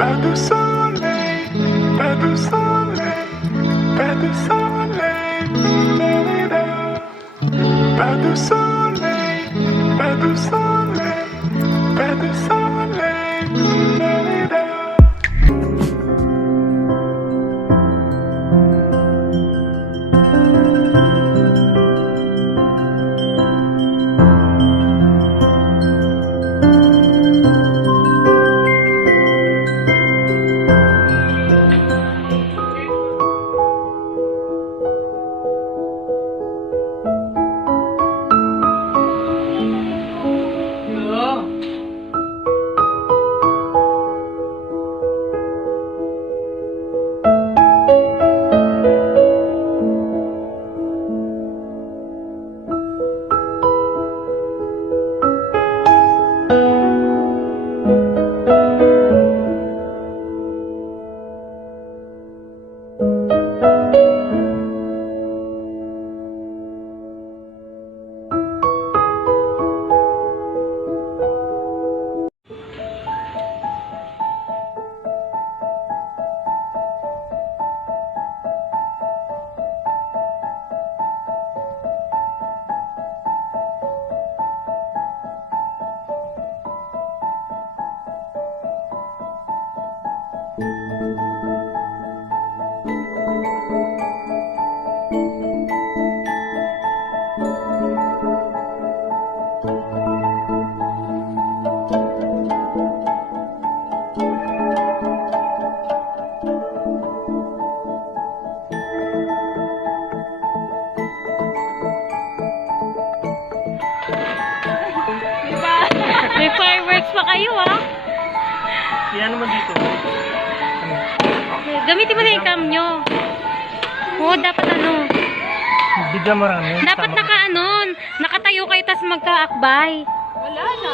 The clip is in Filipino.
Pas de soleil, pas de soleil, pas de soleil, la-la-la. Pas de soleil, pas de soleil, pas de soleil, la-la-la. May fireworks pa kayo, ah. Yan naman dito. Gamitin mo na yung cam nyo. Oo, dapat ano. Bigyan marami. Dapat nakatayo kayo tas magkaakbay. Wala na.